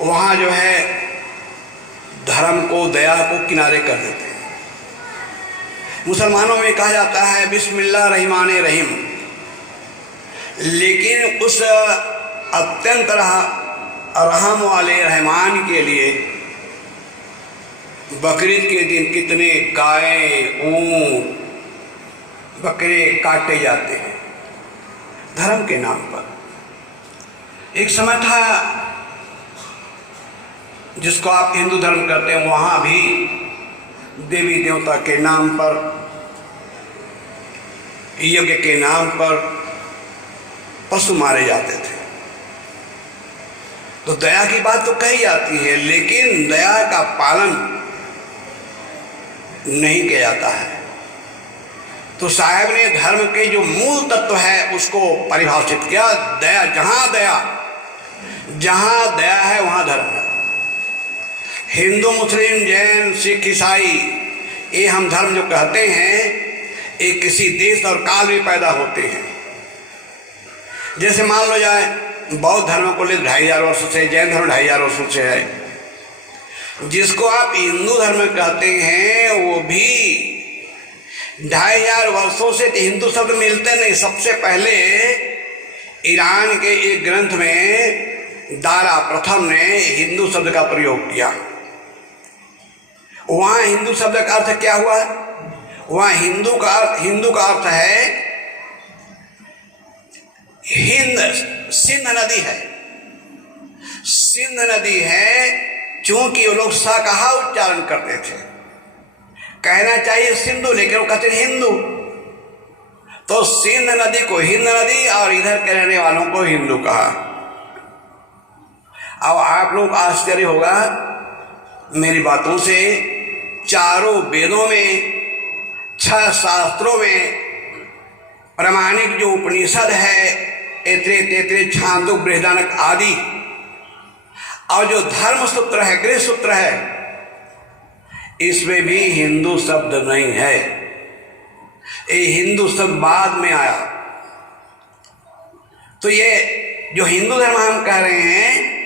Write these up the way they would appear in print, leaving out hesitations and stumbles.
वहाँ जो है धर्म को, दया को किनारे कर देते हैं। मुसलमानों में कहा जाता है बिस्मिल्लाह रहमान रहीम, लेकिन उस अत्यंत रहम वाले रहमान के लिए बकरीद के दिन कितने गाय, ऊँट, बकरे काटे जाते हैं धर्म के नाम पर। एक समय था जिसको आप हिंदू धर्म कहते हैं, वहाँ भी देवी देवता के नाम पर, यज्ञ के नाम पर पशु मारे जाते थे। तो दया की बात तो कही जाती है, लेकिन दया का पालन नहीं किया जाता है। तो साहब ने धर्म के जो मूल तत्व है उसको परिभाषित किया। दया, जहां दया है वहां धर्म है। हिंदू, मुस्लिम, जैन, सिख, ईसाई, ये हम धर्म जो कहते हैं, ये किसी देश और काल में पैदा होते हैं। जैसे मान लो जाए बौद्ध धर्म को ले 2500 वर्षों से, जैन धर्म 2500 वर्षों से है। जिसको आप हिंदू धर्म कहते हैं वो भी 2500 वर्षों से हिंदू शब्द मिलते नहीं। सबसे पहले ईरान के एक ग्रंथ में दारा प्रथम ने हिंदू शब्द का प्रयोग किया। वहाँ हिंदू शब्द का अर्थ क्या हुआ? वहाँ हिंदू का अर्थ है हिंद, सिंध नदी है। सिंध नदी है, चूंकि वो लोग सा कहा उच्चारण करते थे, कहना चाहिए सिंधु, लेकिन वो कहते थे हिंदू। तो सिंध नदी को हिंद नदी और इधर के रहने वालों को हिंदू कहा। अब आप लोग आश्चर्य होगा मेरी बातों से। चारों वेदों में, 6 शास्त्रों में प्रमाणिक जो उपनिषद है, ऐत्रेय, तैत्तिरीय, छांदोग्य, बृहदारण्यक आदि, और जो धर्म सूत्र है, गृह सूत्र है, इसमें भी हिंदू शब्द नहीं है। ये हिंदू शब्द बाद में आया। तो ये जो हिंदू धर्म हम कह रहे हैं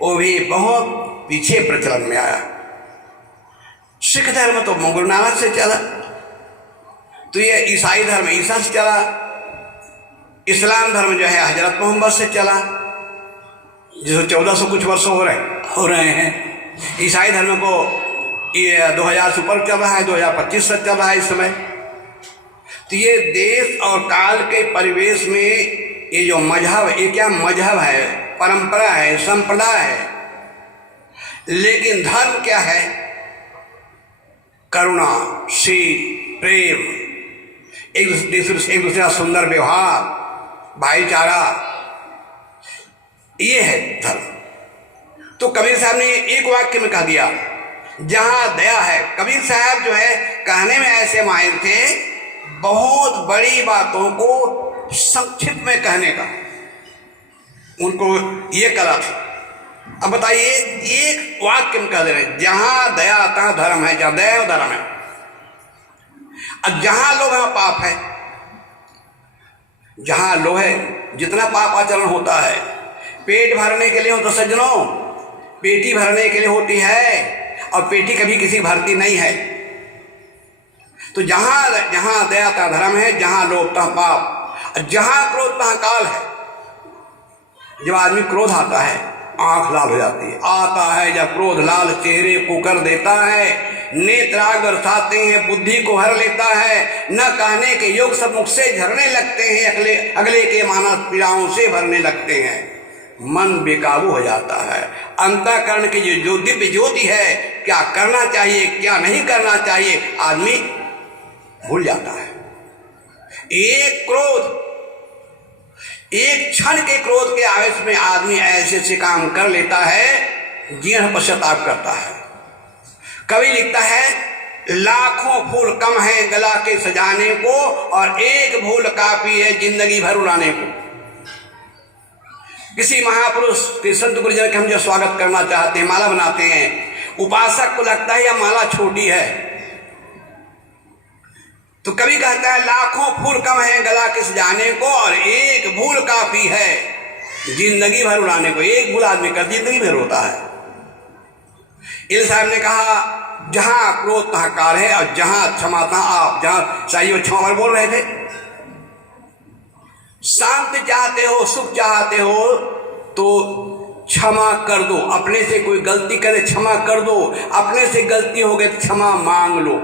वो भी बहुत पीछे प्रचलन में आया। सिख धर्म तो गुरु नानक से चला, तो ये ईसाई धर्म ईसा से चला, इस्लाम धर्म जो है हजरत मोहम्मद से चला, जो 1400 कुछ वर्ष हो रहे हैं। ईसाई धर्म को ये 2000 से ऊपर चल रहा है, 2025 से चल रहा है इस समय। तो ये देश और काल के परिवेश में ये जो मजहब, ये क्या मजहब है, परंपरा है, संप्रदाय है, लेकिन धर्म क्या है? करुणा, शील, प्रेम, एक दूसरे का सुंदर व्यवहार, भाईचारा, ये है धर्म। तो कबीर साहब ने एक वाक्य में कह दिया, जहां दया है। कबीर साहब जो है कहने में ऐसे माहिर थे, बहुत बड़ी बातों को संक्षिप्त में कहने का उनको ये कला थी। अब बताइए, एक वाक्य में कह दे रहे, जहां दया तहां धर्म है, जहां दया धर्म है, और जहां लोभ है पाप है। जहां लोभ है, जितना पाप आचरण होता है, पेट भरने के लिए हो तो सज्जनों, पेटी भरने के लिए होती है, और पेटी कभी किसी भरती नहीं है। तो जहां दया तहां धर्म है, जहां लोभ तहां पाप, जहां क्रोध तहां काल है। जब आदमी क्रोध आता है, आंख लाल हो जाती है। आता है जब क्रोध, लाल चेहरे को कर देता है, नेत्राग बरसाते हैं, बुद्धि को हर लेता है, न कहने के योग सब मुख से झरने लगते हैं, अगले के मानस पीड़ाओं से भरने लगते हैं। मन बेकाबू हो जाता है। अंतःकरण की जो दिव्य ज्योति है, क्या करना चाहिए क्या नहीं करना चाहिए, आदमी भूल जाता है। एक क्रोध, एक क्षण के क्रोध के आवेश में आदमी ऐसे ऐसे काम कर लेता है, जीवन पश्चाताप करता है। कवि लिखता है, लाखों फूल कम है गला के सजाने को, और एक भूल काफी है जिंदगी भर उड़ाने को। किसी महापुरुष के संत गुरुजन के हम जो स्वागत करना चाहते हैं, माला बनाते हैं, उपासक को लगता है यह माला छोटी है, तो कवि कहता है लाखों फूल कम है गला के सजाने को, और एक भूल काफी है जिंदगी भर उड़ाने को, एक भूल आदमी कर जिंदगी भर होता है। इल साहब ने कहा जहां क्रोध तहां काल है, और जहां क्षमा तहां आप। जहां चाहिए क्षमा पर बोल रहे थे, शांति चाहते हो, सुख चाहते हो तो क्षमा कर दो। अपने से कोई गलती करे क्षमा कर दो, अपने से गलती हो गई तो क्षमा मांग लो।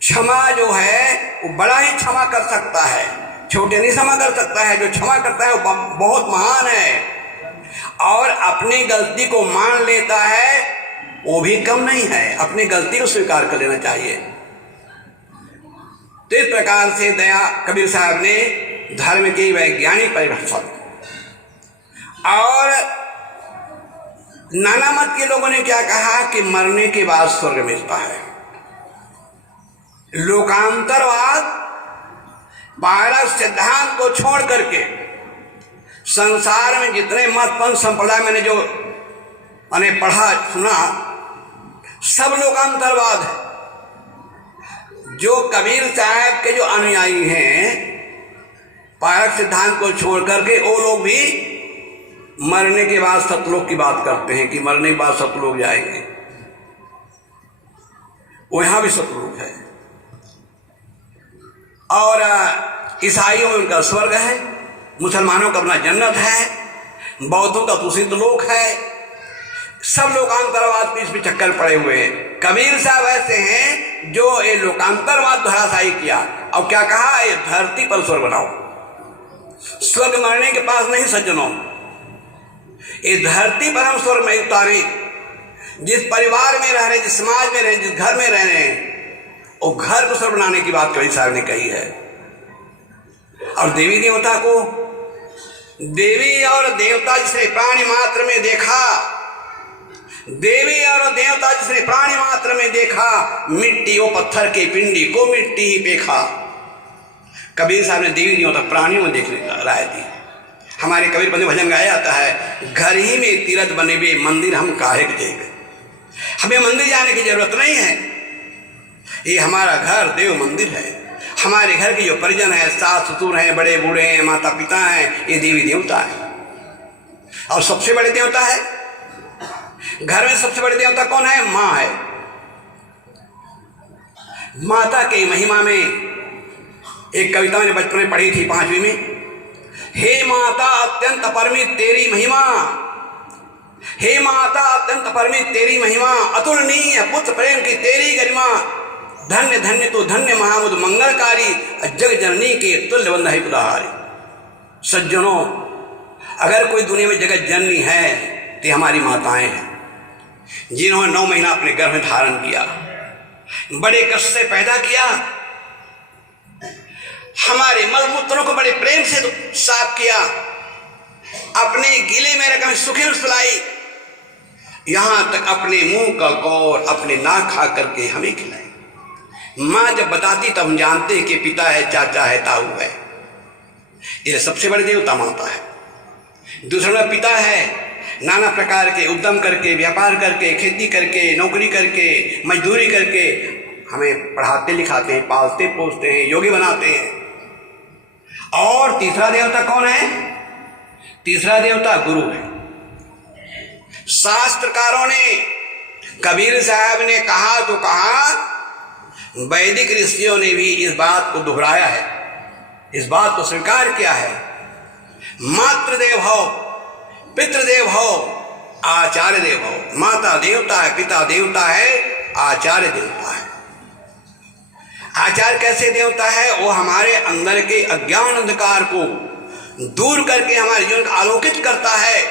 क्षमा जो है वो बड़ा ही क्षमा कर सकता है, छोटे नहीं क्षमा कर सकता है। जो क्षमा करता है वो बहुत महान है, और अपनी गलती को मान लेता है वो भी कम नहीं है। अपनी गलती को स्वीकार कर लेना चाहिए। तो इस प्रकार से दया कबीर साहब ने धर्म की वैज्ञानिक परिभाषा। और नाना मत के लोगों ने क्या कहा कि मरने के बाद स्वर्ग मिलता है। लोकांतरवाद बारह सिद्धांत को छोड़ करके संसार में जितने मत पंथ संप्रदाय मैंने जो पढ़ा सुना, सब लोकांतरवाद है। जो कबीर साहब के जो अनुयायी हैं, पारक सिद्धांत को छोड़ करके वो लोग भी मरने के बाद सतलोक की बात करते हैं कि मरने के बाद सतलोक जाएंगे। वो यहां भी सतलोक है, और ईसाइयों में उनका स्वर्ग है, मुसलमानों का अपना जन्नत है, बौद्धों का दूषित लोक है। सब लोकांतरवाद इस पे चक्कर पड़े हुए हैं। कबीर साहब ऐसे हैं जो ये लोकांतरवाद धराशायी किया। अब क्या कहा, ये धरती पर स्वर्ग बनाओ। स्वर्ग मरने के पास नहीं सज्जनों, ये धरती पर हम स्वर्ग में उतारे। जिस परिवार में रह रहे, जिस समाज में रहे, जिस घर में रह रहे हैं, वो घर को स्वर्ग बनाने की बात कबीर साहब ने कही है। और देवी देवता को, देवी और देवता जिसने प्राणी मात्र में देखा, देवी और देवता जिसने प्राणी मात्र में देखा, मिट्टी वो पत्थर के पिंडी को मिट्टी ही देखा। कबीर साहब ने देवी देवता प्राणियों में देखने का राय दी। हमारे कबीर बंधु भजन गाया जाता है, घर ही में तीरथ बने हुए मंदिर हम काहे के जाएंगे। हमें मंदिर जाने की जरूरत नहीं है, ये हमारा घर देव मंदिर है। हमारे घर के जो परिजन है, सास ससुर हैं, बड़े बूढ़े हैं, माता पिता हैं, ये देवी देवता है। और सबसे बड़े देवता है घर में, सबसे बड़े देवता कौन है? माँ है। माता की महिमा में एक कविता मैंने बचपन में पढ़ी थी 5वीं में। हे माता अत्यंत अपरिमित तेरी महिमा, हे माता अत्यंत अपरिमित तेरी महिमा, अतुलनीय पुत्र प्रेम की तेरी गरिमा, धन्य धन्य तो धन्य महामुद मंगलकारी, जग जननी के तुल्य बंध है उदाहारी। सज्जनों, अगर कोई दुनिया में जगत जननी है तो हमारी माताएं हैं, जिन्होंने 9 महीना अपने गर्भ में धारण किया, बड़े कष्ट से पैदा किया, हमारे मल मूत्रों को बड़े प्रेम से साफ किया, अपने गीले में रकम सुखी सुलाई, यहां तक अपने मुंह का गौर अपने नाक खा करके हमें खिलाई। माँ जब बताती तब हम जानते हैं कि पिता है, चाचा है, ताऊ है। ये सबसे बड़े देवता माता है। दूसरा पिता है, नाना प्रकार के उद्यम करके, व्यापार करके, खेती करके, नौकरी करके, मजदूरी करके हमें पढ़ाते लिखाते हैं, पालते पोसते हैं, योगी बनाते हैं। और तीसरा देवता कौन है? तीसरा देवता गुरु है। शास्त्रकारों ने, कबीर साहब ने कहा तो कहा, वैदिक ऋषियों ने भी इस बात को दोहराया है, इस बात को स्वीकार किया है। मातृदेव हो, पितृदेव हो, आचार्य देव हो। माता देवता है, पिता देवता है, आचार्य देवता है। आचार्य कैसे देवता है? वो हमारे अंदर के अज्ञान अंधकार को दूर करके हमारे जीवन को आलोकित करता है।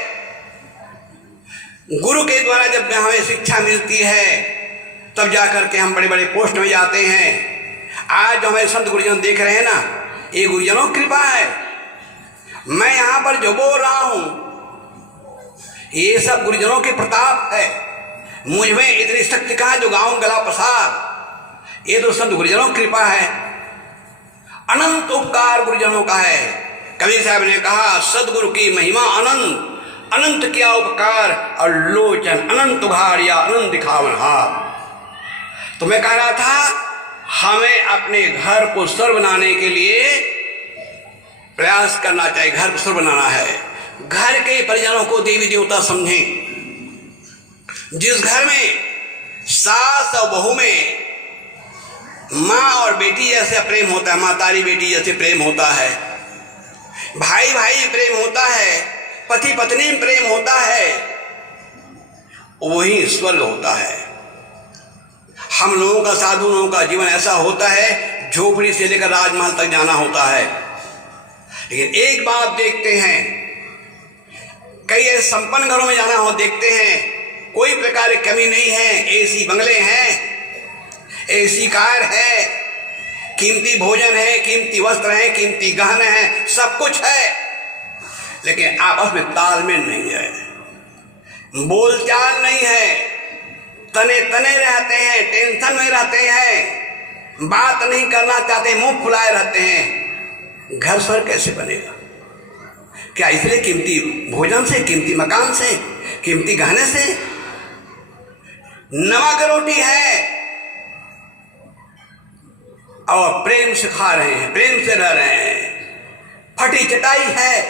गुरु के द्वारा जब हमें शिक्षा मिलती है तब जाकर के हम बड़े बड़े पोस्ट में जाते हैं। आज जो हमारे संत गुरुजन देख रहे हैं ना, ये गुरुजनों की कृपा है। मैं यहाँ पर जो बोल रहा हूँ ये सब गुरुजनों के प्रताप है। मुझ में इतनी शक्ति कहाँ जो गाँव गला पसार, ये तो संत गुरुजनों की कृपा है। अनंत उपकार गुरुजनों का है। कबीर साहब ने कहा, सदगुरु की महिमा अनंत, अनंत किया उपकार और लोचन अनंत उघाड़िया अनंत दिखावन हार। तो मैं कह रहा था, हमें अपने घर को स्वर्ग बनाने के लिए प्रयास करना चाहिए, घर को सुर बनाना है। घर के परिजनों को देवी देवता समझें। जिस घर में सास और बहू में माँ और बेटी जैसे प्रेम होता है, मातारी बेटी जैसे प्रेम होता है, भाई भाई प्रेम होता है, पति पत्नी में प्रेम होता है, वही स्वर्ग होता है। हम लोगों का, साधु लोगों का जीवन ऐसा होता है, झोपड़ी से लेकर राजमहल तक जाना होता है। लेकिन एक बात देखते हैं, कई ऐसे संपन्न घरों में जाना हो, देखते हैं कोई प्रकार की कमी नहीं है, एसी बंगले हैं, एसी कार है, कीमती भोजन है, कीमती वस्त्र है, कीमती गहने हैं, सब कुछ है, लेकिन आपस में तालमेल नहीं है, बोलचाल नहीं है, तने तने रहते हैं, टेंशन में रहते हैं, बात नहीं करना चाहते, मुंह फुलाए रहते हैं। घर स्वर्ग कैसे बनेगा? क्या इसलिए कीमती भोजन से, कीमती मकान से, कीमती गहने से? नमक रोटी है और प्रेम से खा रहे हैं, प्रेम से रह रहे हैं। फटी चटाई है,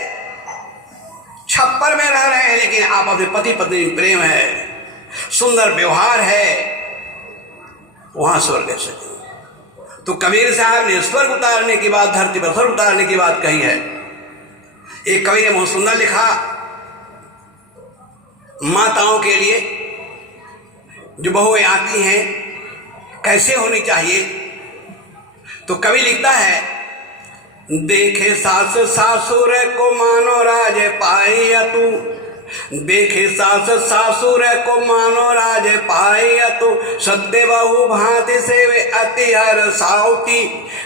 छप्पर में रह रहे हैं, लेकिन आपस में पति पत्नी में प्रेम है, सुंदर व्यवहार है, वहां स्वर्ग कैसे? तो कबीर साहब ने स्वर्ग उतारने की बात, धरती पर स्वर्ग उतारने की बात कही है। एक कवि ने बहुत सुंदर लिखा, माताओं के लिए जो बहुएं आती हैं कैसे होनी चाहिए। तो कवि लिखता है, देखे सास सासुर को मानो राज पाई तू, देखे सास सासुर को मानो राज पाई तू, सत्य बहु भांति से वे अति हर साउती,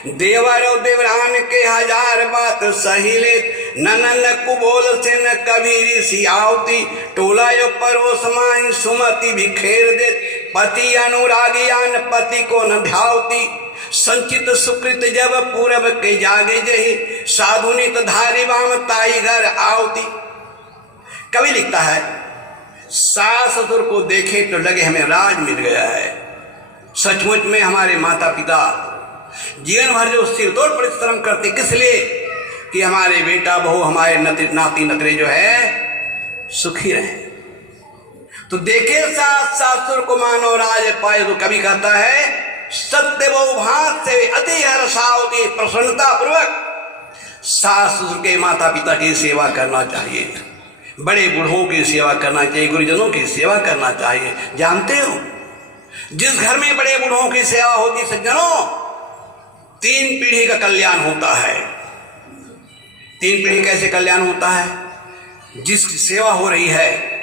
देवर और देवरान के हजार बात सही लेत, ननन कुबोल से न कबीरी सी आवती, टोला यो परोस माही सुमति बिखेर देत, पति अनुरागियान पति को न ध्यावती, संचित सुकृत जब पूरब के जागे जही, साधुनित धारी वाम ताई घर आवती। कवि लिखता है, सास ससुर को देखे तो लगे हमें राज मिल गया है। सचमुच में हमारे माता पिता जीवन भर जो सिरतोड़ परिश्रम करते, किस लिए? कि हमारे बेटा बहू, हमारे नाती नतरे जो है सुखी रहे। तो देखे सास सासुर को मानो राज पाए, तो कवि कहता है, सत्य बहु भांत से अति हर्षावती, प्रसन्नता पूर्वक सास ससुर के, माता पिता की सेवा करना चाहिए, बड़े बूढ़ों की सेवा करना चाहिए, गुरुजनों की सेवा करना चाहिए। जानते हो, जिस घर में बड़े बूढ़ों की सेवा होती सज्जनों, 3 पीढ़ी का कल्याण होता है। 3 पीढ़ी कैसे कल्याण होता है? जिसकी सेवा हो रही है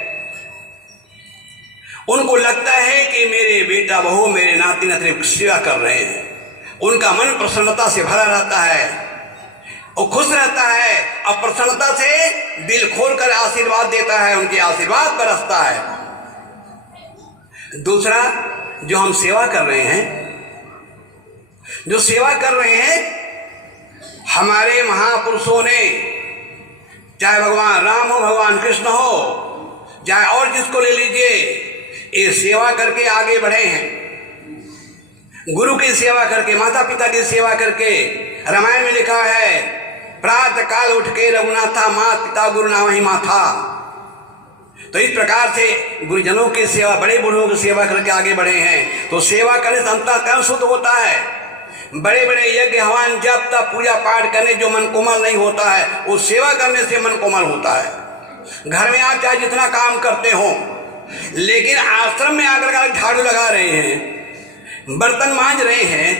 उनको लगता है कि मेरे बेटा बहू, मेरे नाती नातनी सेवा कर रहे हैं, उनका मन प्रसन्नता से भरा रहता है, वो खुश रहता है और प्रसन्नता से दिल खोलकर आशीर्वाद देता है, उनके आशीर्वाद बरसता है। दूसरा, जो हम सेवा कर रहे हैं, जो सेवा कर रहे हैं, हमारे महापुरुषों ने, चाहे भगवान राम हो, भगवान कृष्ण हो, चाहे और जिसको ले लीजिए, ये सेवा करके आगे बढ़े हैं। गुरु की सेवा करके, माता पिता की सेवा करके। रामायण में लिखा है, प्रातः काल उठ के रघुनाथा, माता पिता गुरु नाम ही माथा। तो इस प्रकार से गुरुजनों की सेवा, बड़े बूढ़ों की सेवा करके आगे बढ़े हैं। तो सेवा करने से अंतःकरण शुद्ध होता है। बड़े बड़े यज्ञ हवन जब तक पूजा पाठ करने जो मन कोमल नहीं होता है, वो सेवा करने से मन कोमल होता है। घर में आप चाहे जितना काम करते हो, लेकिन आश्रम में आकर झाड़ू लगा रहे हैं, बर्तन मांज रहे हैं,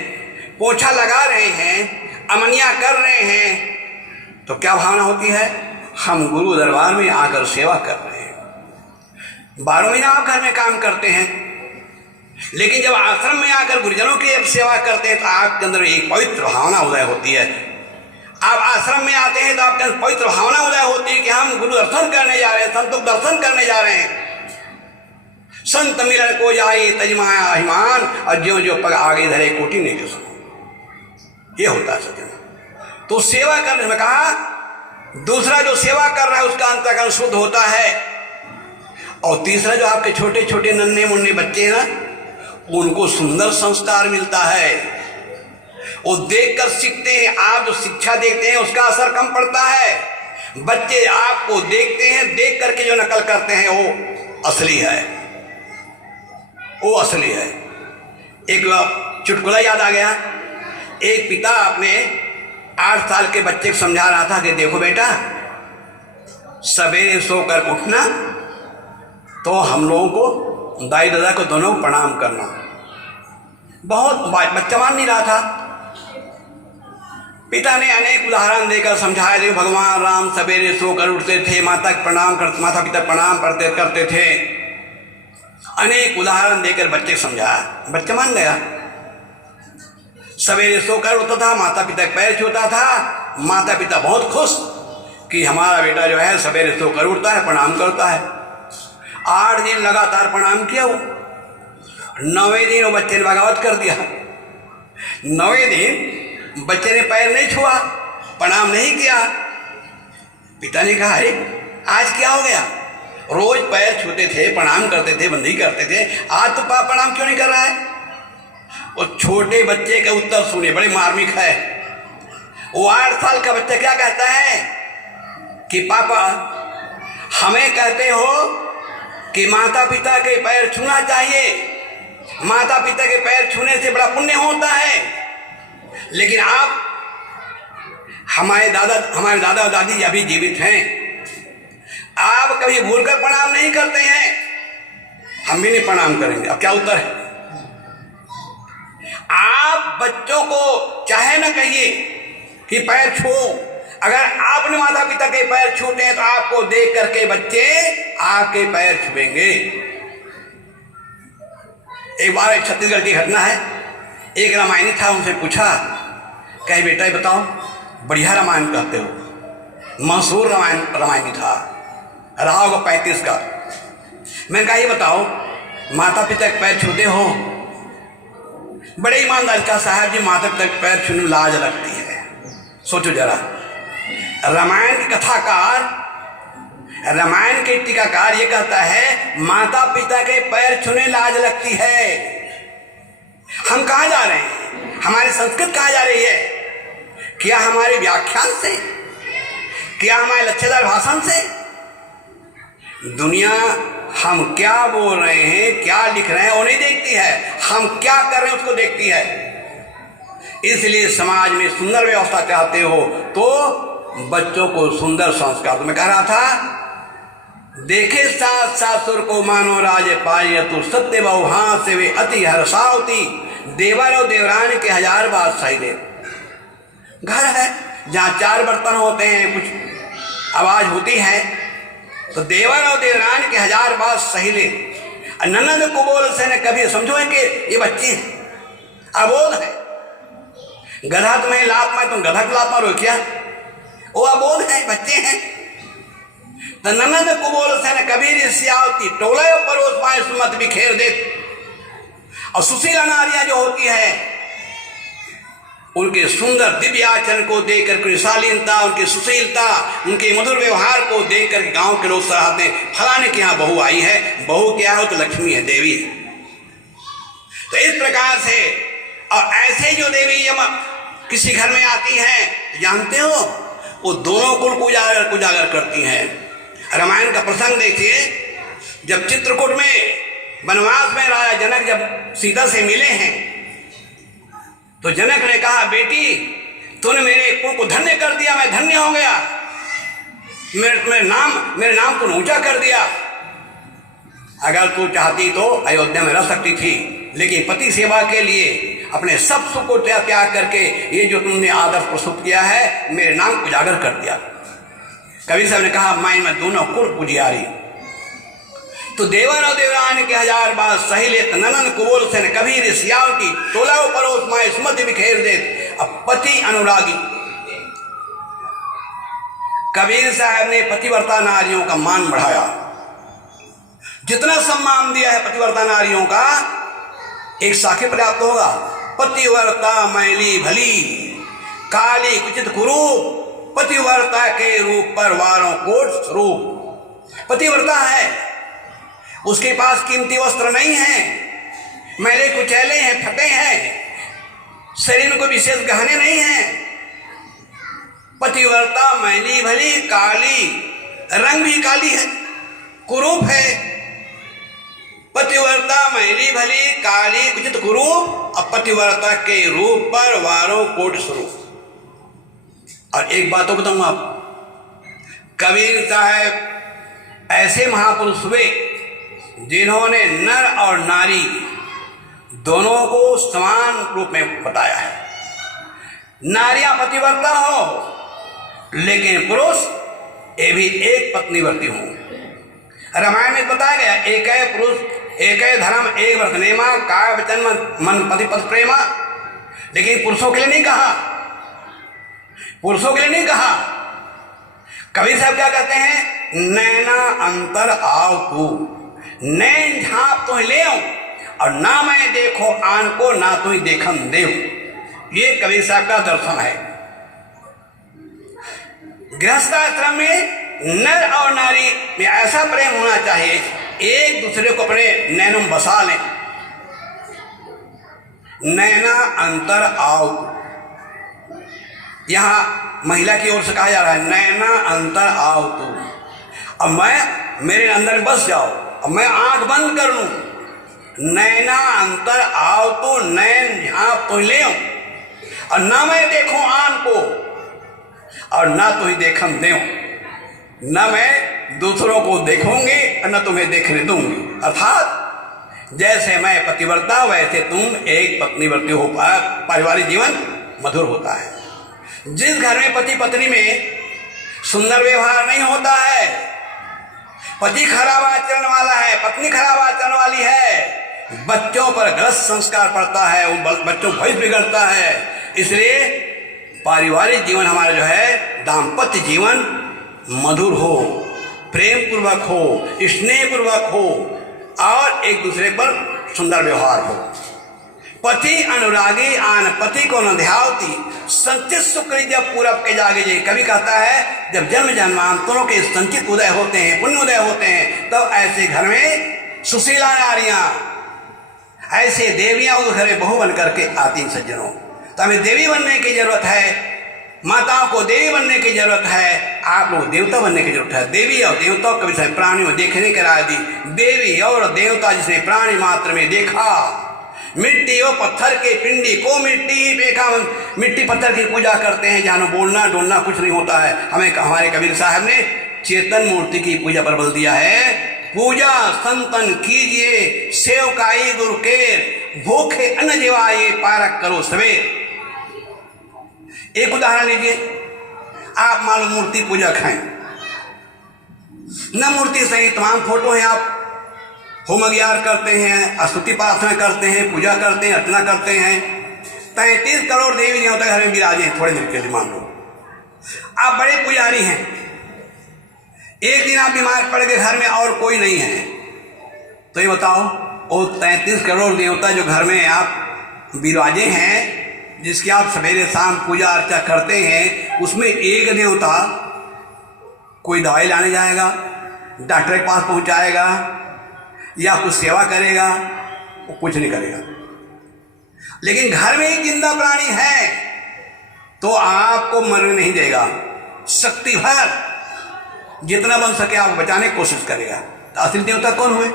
पोछा लगा रहे हैं, अमनिया कर रहे हैं, तो क्या भावना होती है? हम गुरु दरबार में आकर सेवा कर रहे हैं। 12 महीना आप घर में काम करते हैं, लेकिन जब आश्रम में आकर गुरुजनों की सेवा करते हैं तो आपके अंदर एक पवित्र भावना उदय होती है। आप आश्रम में आते हैं तो आपके अंदर पवित्र भावना उदय होती है कि हम गुरु दर्शन करने जा रहे हैं, संतों को दर्शन करने जा रहे हैं। संत मिलन को जाए तजमाया अभिमान, और ज्यों ज्यों पग आगे धरे कोटि नहीं के सुनो। ये होता है सज्जन। तो सेवा करने में कहा, दूसरा जो सेवा कर रहा है उसका अंतःकरण शुद्ध होता है। और तीसरा, जो आपके छोटे छोटे नन्हे मुन्ने बच्चे हैं ना, उनको सुंदर संस्कार मिलता है, वो देखकर सीखते हैं। आप जो शिक्षा देते हैं उसका असर कम पड़ता है। बच्चे आपको देखते हैं, देख करके जो नकल करते हैं वो असली है, वो असली है। एक चुटकुला याद आ गया। एक पिता अपने 8 साल के बच्चे को समझा रहा था कि देखो बेटा, सवेरे सोकर उठना तो हम लोगों को, दाई दादा को दोनों प्रणाम करना। बहुत बच्चा मान नहीं रहा था। पिता ने अनेक उदाहरण देकर समझाया। देखो भगवान राम सवेरे सोकर उठते थे, माता पिता प्रणाम करते थे। अनेक उदाहरण देकर बच्चे को समझाया, बच्चा मान गया। सवेरे सोकर उठता था, माता पिता के पैर छूता था। माता पिता बहुत खुश कि हमारा बेटा जो है सवेरे सोकर उठता है, प्रणाम करता है। 8 दिन लगातार प्रणाम किया। वो 9वें दिन वो बच्चे ने बगावत कर दिया। 9वें दिन बच्चे ने पैर नहीं छुआ, प्रणाम नहीं किया। पिता ने कहा अरे आज क्या हो गया? रोज पैर छूते थे, प्रणाम करते थे, बंदी करते थे, आज तो प्रणाम क्यों नहीं कर रहा है? वो छोटे बच्चे का उत्तर सुने, बड़े मार्मिक है। वो 8 साल का बच्चा क्या कहता है कि पापा हमें कहते हो कि माता पिता के पैर छूना चाहिए, माता पिता के पैर छूने से बड़ा पुण्य होता है, लेकिन आप हमारे दादा और दादी अभी जीवित हैं, आप कभी भूलकर प्रणाम नहीं करते हैं, हम भी नहीं प्रणाम करेंगे। अब क्या उत्तर है? आप बच्चों को चाहे न कहिए कि पैर छू, अगर आपने माता पिता के पैर छूते हैं तो आपको देख करके बच्चे आपके पैर छुएंगे। एक बार छत्तीसगढ़ की घटना है। एक रामायणी था, उनसे पूछा कहे बेटा बताओ, बढ़िया रामायण कहते हो, मशहूर रामायणी था, रहा होगा 35 का। मैंने कहा ये बताओ माता पिता के पैर छूते हो? बड़े ईमानदार का साहब जी माता पिता के पैर छूने लाज लगती है। सोचो जरा, रामायण के कथाकार, रामायण के टीकाकार ये कहता है माता पिता के पैर छूने लाज लगती है। हम कहाँ जा रहे हैं? हमारी संस्कृत कहाँ जा रही है? क्या हमारे व्याख्यान से? क्या हमारे लच्छेदार भाषण से? दुनिया हम क्या बोल रहे हैं, क्या लिख रहे हैं वो नहीं देखती है, हम क्या कर रहे हैं उसको देखती है। इसलिए समाज में सुंदर व्यवस्था चाहते हो तो बच्चों को सुंदर संस्कार। तो मैं कह रहा था देखे सास सासुर को मानो राज पाय तु सत्य बहु से वे अति हर्षावती, देवर और देवरान के 1000 बात सही दे। घर है जहाँ 4 बर्तन होते हैं, कुछ आवाज होती है तो देवर और देवरान के 1000 बात सही ले। ननद को बोल से न कभी समझो कि ये बच्ची है, अबोध है। गधा तुम्हें लात मारे, तुम गधा को लात मारो क्या? वो अबोध है, बच्चे हैं। तो ननद को बोल से न कभी रिश्यावती, टोले परोस पाए सुमत बिखेर दे। और सुशीला नारियां जो होती है उनके सुंदर दिव्य आचरण को देखकर, उनकी शालीनता, उनकी सुशीलता, उनके मधुर व्यवहार को देखकर गांव के लोग सराहते हैं फलाने के यहाँ बहू आई है। बहू क्या हो तो लक्ष्मी है, देवी है। तो इस प्रकार से और ऐसे जो देवी किसी घर में आती हैं जानते हो वो दोनों कुल को उजागर करती हैं। रामायण का प्रसंग देखिए, जब चित्रकूट में वनवास में राजा जनक जब सीता से मिले हैं तो जनक ने कहा बेटी तूने मेरे कुल को धन्य कर दिया, मैं धन्य हो गया, मेरे नाम तूने ऊंचा कर दिया। अगर तू चाहती तो अयोध्या में रह सकती थी, लेकिन पति सेवा के लिए अपने सब सुख को त्याग करके ये जो तुमने आदर्श प्रस्तुत किया है मेरे नाम को उजागर कर दिया। कबीर साहब ने कहा माइन में दोनों कुल पुजियारी। तो देवर और देवरान के 1000 बात सही ले, ननन कुबोल से कभी रिसियावती, तोला परोस माए सुमति बिखेर दे। अब पति अनुरागी। कबीर साहब ने पतिव्रता नारियों का मान बढ़ाया, जितना सम्मान दिया है पतिव्रता नारियों का एक साखी पर्याप्त होगा। पतिव्रता मैली भली, काली कुचित कुरूप, पतिव्रता के रूप पर वारों कोट स्वरूप। पतिव्रता है, उसके पास कीमती वस्त्र नहीं है, मैले कुचैले हैं, फटे हैं, शरीर में कोई विशेष गहने नहीं है। पतिव्रता मैली भली काली, रंग भी काली है, कुरूप है। पतिव्रता मैली भली काली कुचित कुरूप, और पतिव्रता के रूप पर वारों कोट स्वरूप। और एक बात तो बताऊंगा आप, कबीर साहब ऐसे महापुरुष हुए जिन्होंने नर और नारी दोनों को समान रूप में बताया है। नारियां पतिव्रता हो, लेकिन पुरुष ये भी एक पत्नीवर्ती हो। रामायण में बताया गया, एक है पुरुष एक है धर्म एक व्रत नेमा, काय वचन मन पति पति प्रेमा। लेकिन पुरुषों के लिए नहीं कहा, पुरुषों के लिए नहीं कहा। कबीर साहब क्या कहते हैं, नैना अंतर आओ तू, नैन झाँप तो ले आऊं, और ना मैं देखो आन को ना तू ही देखन देव। ये कबीर साहब का दर्शन है। गृहस्थाश्रम में नर और नारी में ऐसा प्रेम होना चाहिए, एक दूसरे को अपने नैनों में बसा लें। नैना अंतर आओ, यहाँ महिला की ओर से कहा जा रहा है, नैना अंतर आओ तू। अब मैं मेरे अंदर बस जाओ, अब मैं आंख बंद कर लूं, नैना अंतर आओ तो नैन झाँप तो ले आऊं, और ना मैं देखूं आन को और ना तो ही देखम देऊं। न मैं दूसरों को देखूंगी और न तुम्हें देखने दूंगी। अर्थात जैसे मैं पतिव्रता वैसे तुम एक पत्नीवर्ती हो। पारिवारिक जीवन मधुर होता है। जिस घर में पति पत्नी में सुंदर व्यवहार नहीं होता है, पति खराब आचरण वाला है, पत्नी खराब आचरण वाली है, बच्चों पर गलत संस्कार पड़ता है, वो बच्चों को भविष्य बिगड़ता है। इसलिए पारिवारिक जीवन हमारा जो है, दाम्पत्य जीवन मधुर हो, प्रेम पूर्वक हो, स्नेह पूर्वक हो, और एक दूसरे पर सुंदर व्यवहार हो। पति अनुरागी आन पति को न ध्यावती, संचित शुक्र जब पूरब के जागे जे। कवि कहता है, जब जन्म जन्मांतरों के संचित उदय होते हैं, पुण्य उदय होते हैं, तब ऐसे घर में सुशीला नारियां, ऐसे देवियां उस घर में बहू बन करके आती सज्जनों। तो हमें देवी बनने की जरूरत है, माताओं को देवी बनने की जरूरत है, आप लोग देवता बनने की जरूरत है। देवी और देवता कभी से प्राणियों में देखने की राय दी। देवी और देवता जिसने प्राणी मात्र में देखा, मिट्टी और पत्थर के पिंडी को मिट्टी ही देखा। मिट्टी पत्थर की पूजा करते हैं, जहाँ बोलना डोलना कुछ नहीं होता है। हमें हमारे कबीर साहब ने चेतन मूर्ति की पूजा पर बल दिया है, पूजा संतन कीजिए सेवकाई गुरुकेर, भूखे अन्न जिवाए पारक करो सवेर। एक उदाहरण लीजिए, आप मान लो मूर्ति पूजा खाएं, न मूर्ति सही तमाम फोटो हैं, आप होम अज्ञार करते हैं, स्तुति प्रार्थना करते हैं, पूजा करते हैं, अर्चना करते हैं। 33 करोड़ देवी देवता घर में विराजे। थोड़े दिन के लिए मान लो आप बड़े पुजारी हैं, एक दिन आप बीमार पड़ गए, घर में और कोई नहीं है, तो ये बताओ, वो 33 करोड़ देवता जो घर में आप विराजे हैं, जिसकी आप सवेरे शाम पूजा अर्चा करते हैं, उसमें एक देवता कोई दवाई लाने जाएगा, डॉक्टर के पास पहुंचाएगा, या कुछ सेवा करेगा, वो कुछ नहीं करेगा। लेकिन घर में एक जिंदा प्राणी है तो आपको मरने नहीं देगा, शक्ति भर जितना बन सके आप बचाने की कोशिश करेगा। तो असली देवता कौन हुए?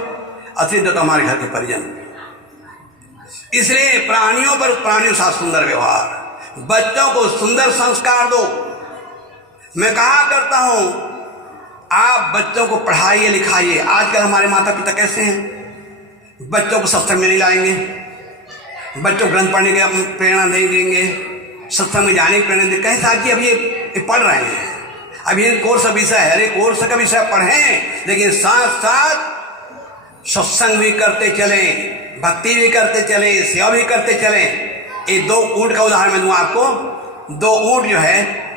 असली देवता हमारे घर के परिजन। इसलिए प्राणियों पर प्राणियों साथ सुंदर व्यवहार, बच्चों को सुंदर संस्कार दो। मैं कहा करता हूं, आप बच्चों को पढ़ाइए लिखाइए। आजकल हमारे माता पिता कैसे हैं, बच्चों को सत्संग में नहीं लाएंगे, बच्चों को ग्रंथ पढ़ने की प्रेरणा नहीं देंगे, सत्संग में जाने की प्रेरणा देंगे। कहीं साहब जी अब ये पढ़ रहे हैं, अब ये कोर्स विषय है, अरे कोर्स का विषय पढ़ें, लेकिन साथ साथ सत्संग भी करते चलें, भक्ति भी करते चलें, सेवा भी करते चलें। ये 2 ऊँट का उदाहरण मैं दूँ आपको। 2 ऊँट जो है